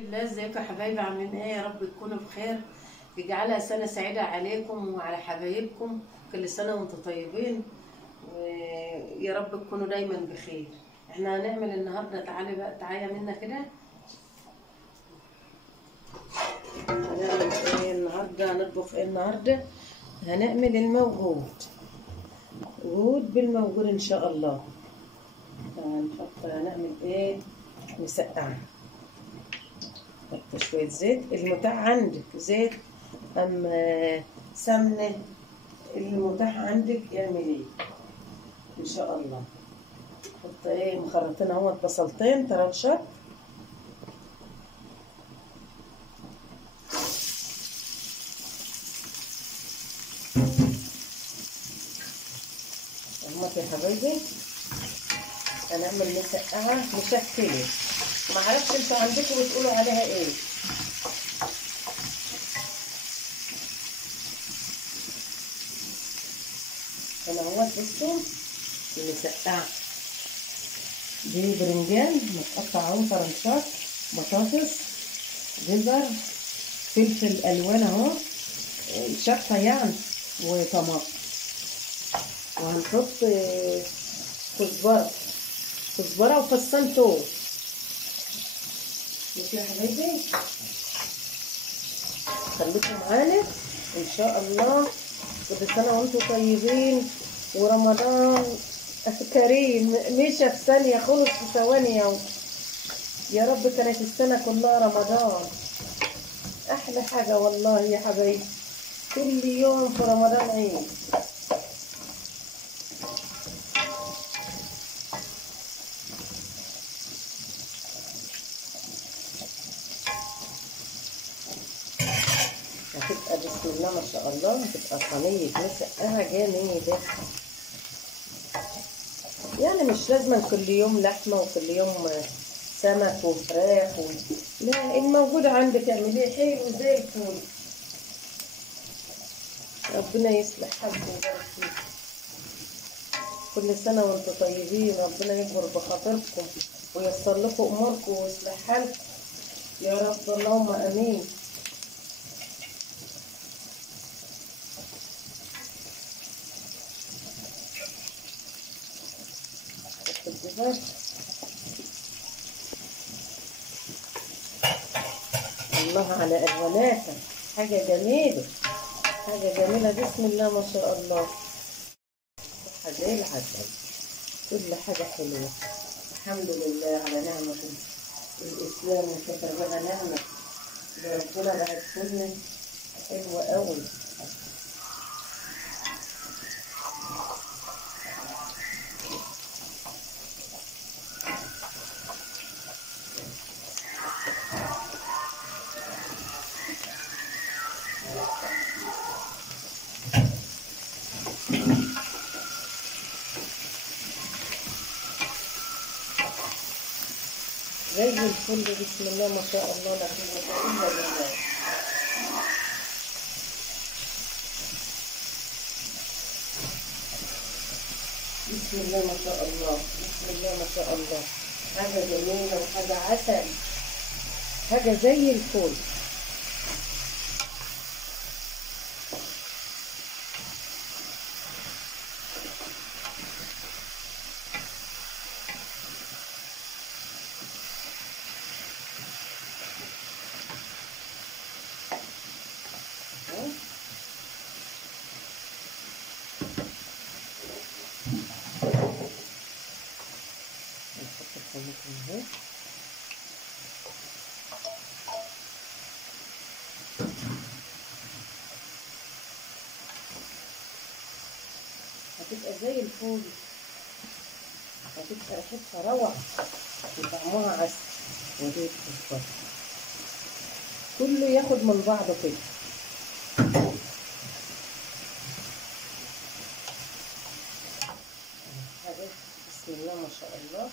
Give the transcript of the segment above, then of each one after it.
الله، ازيكم يا حبايبي؟ عاملين ايه؟ يا رب تكونوا بخير، يجعلها سنة سعيدة عليكم وعلى حبايبكم. كل سنة وانتم طيبين، ويا رب تكونوا دايما بخير. احنا هنعمل النهارده، تعالي بقى تعالى منا كده. هنعمل ايه النهارده؟ هنطبخ ايه النهارده؟ هنعمل الموجود، موجود بالموجود ان شاء الله. هنعمل ايه؟ مسقعة. حط شوية زيت، المتاح عندك زيت أم سمنة، المتاح عندك اعمليه إن شاء الله. حط إيه، مخرطين اهوت بصلتين 3 شط. اهوت يا حبايبي. هنعمل مسقعة مشكلة، معرفش انتوا عندكم بتقولوا عليها ايه. انا اهوت بصوا المسقعة دي برنجان متقطع اهو طرنشات، بطاطس، جزر، فلفل الوان اهو، شطه يعني، وطماطم. وهنحط كزبره وفصان توم. ماشي يا حبايبي، خليكم معانا ان شاء الله. كل سنه وانتم طيبين، ورمضان كريم، مشى في ثانيه، خلص في ثواني. يا رب كانت السنه كلها رمضان. احلى حاجه والله يا حبايبي، كل يوم في رمضان عيد. هتبقى بسم الله ما شاء الله، هتبقى صينية مسقعة جميلة. يعني مش لازم كل يوم لحمة وكل يوم سمك وفراخ لا، الموجود عندك اعمليه حلو زي الفل. ربنا يصلح حالكم ويبارك فيكم. كل سنة وانتم طيبين، ربنا يكبر بخاطركم وييسر لكم اموركم ويصلح حالكم يا رب، اللهم امين. الله على الغلاسة، حاجة جميلة، حاجة جميلة، بسم الله ما شاء الله. زي العسل، كل حاجة حلوة. الحمد لله على نعمة الإسلام، وكتر بها نعمة ربنا بعتها لنا حلوة قوي. زي الفل، بسم الله ما شاء الله، لا قوة إلا بالله. بسم الله ما شاء الله، بسم الله ما شاء الله، حاجة جميلة وحاجة عسل، حاجة زي الفل. نحط الطماطم اهي، هتبقى زي الفول، هتبقى ريحتها روعة وطعمها عسل وزيت كزبرة، كله ياخد من بعضه كده. بسم الله ما شاء الله،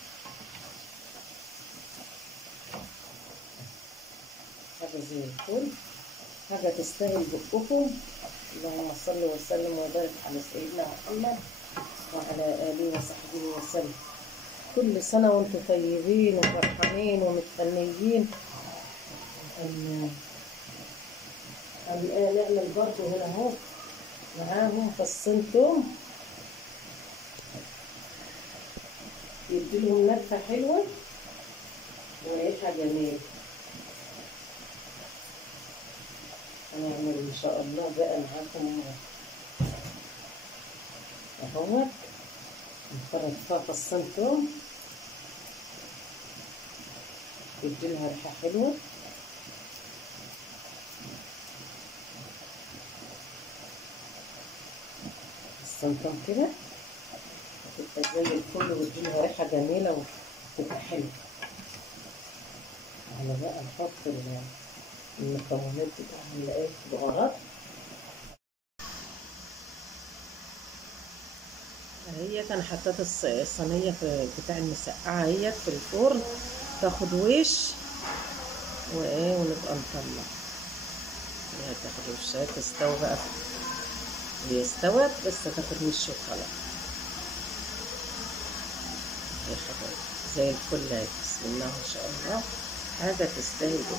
حاجة زي الفل، حاجة تستاهل بقكم. اللهم صل وسلم وبارك على سيدنا محمد وعلى آله وصحبه وسلم. كل سنة وانتم طيبين وفرحانين ومتهنيين نعمل برضه هنا اهو معاهم فصين توم يديلهم نكهة حلوة وريحة جميلة. هنعمل ان شاء الله بقى معاكم اهوت نفرط فيها فصين توم يديلها ريحة حلوة. فصين توم كده تبقى زي الفل وتديلها ريحة جميلة وتبقى حلوة. على بقى نحط المكونات بتاعها ايه بهارات. اهيت انا حطيت الصينيه بتاع المسقعه اهيت في الفرن تاخد وش وايه ونبقى نطلع. هي تاخد وشها تستوي بقى. هي استوت بس تاخد وش وخلاص. يا حبايبي زي الفل اهي. بسم الله ما شاء الله حاجه تستاهل جدا.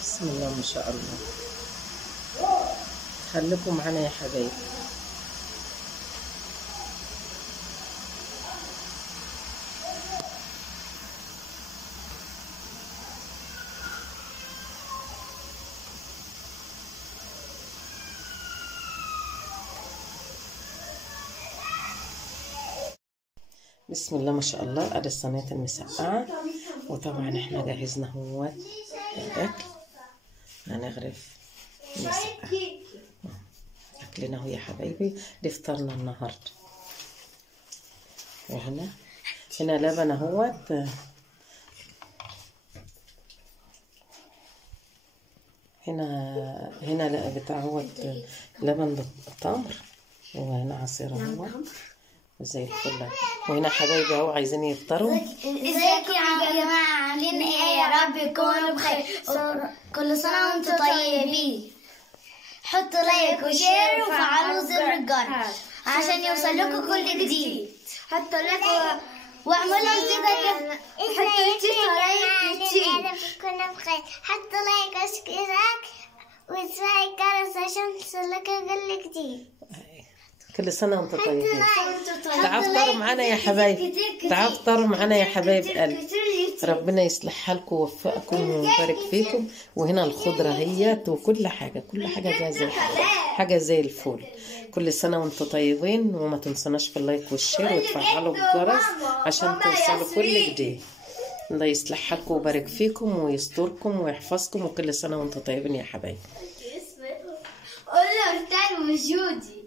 بسم الله ما شاء الله. خليكم معنا يا حبايبي. بسم الله ما شاء الله. ادي الصينيه المسقعه وطبعا احنا جهزنا هو الاكل. هنغرف المسقعه اكلنا اهو يا حبايبي. دي فطرنا النهارده. وهنا لبن اهوت. هنا بتاع اهوت لبن بالتمر. وهنا عصير اهوت زي الفل. وهنا حبايبي اهو عايزين يفطروا. ازيكم يا جماعه عاملين ايه؟ يا رب تكونوا بخير. كل سنه وانتم طيبين. حطوا لايك وشير وفعلوا زر الجرس عشان يوصل لكم كل جديد. حطوا لايك واعملوا كده. حطوا لايك كتير. كنا بخير. حطوا لايك واشتراك وتفعلوا الجرس عشان يوصلكم كل جديد. كل سنة وانتم طيبين. تعالوا افطروا معانا يا حبايبي. تعالوا افطروا معانا يا حبايب قلبي. ربنا يصلح حالكم ويوفقكم ويبارك فيكم. وهنا الخضرة هيت وكل حاجة جاهزة. حاجة زي الفل. كل سنة وانتم طيبين. وما تنسوناش في اللايك والشير وتفعلوا الجرس عشان توصلوا كل جديد. الله يصلح حالكم ويبارك فيكم ويستركم ويحفظكم. وكل سنة وانتم طيبين يا حبايبي. قولوا ارتاحوا وجودي.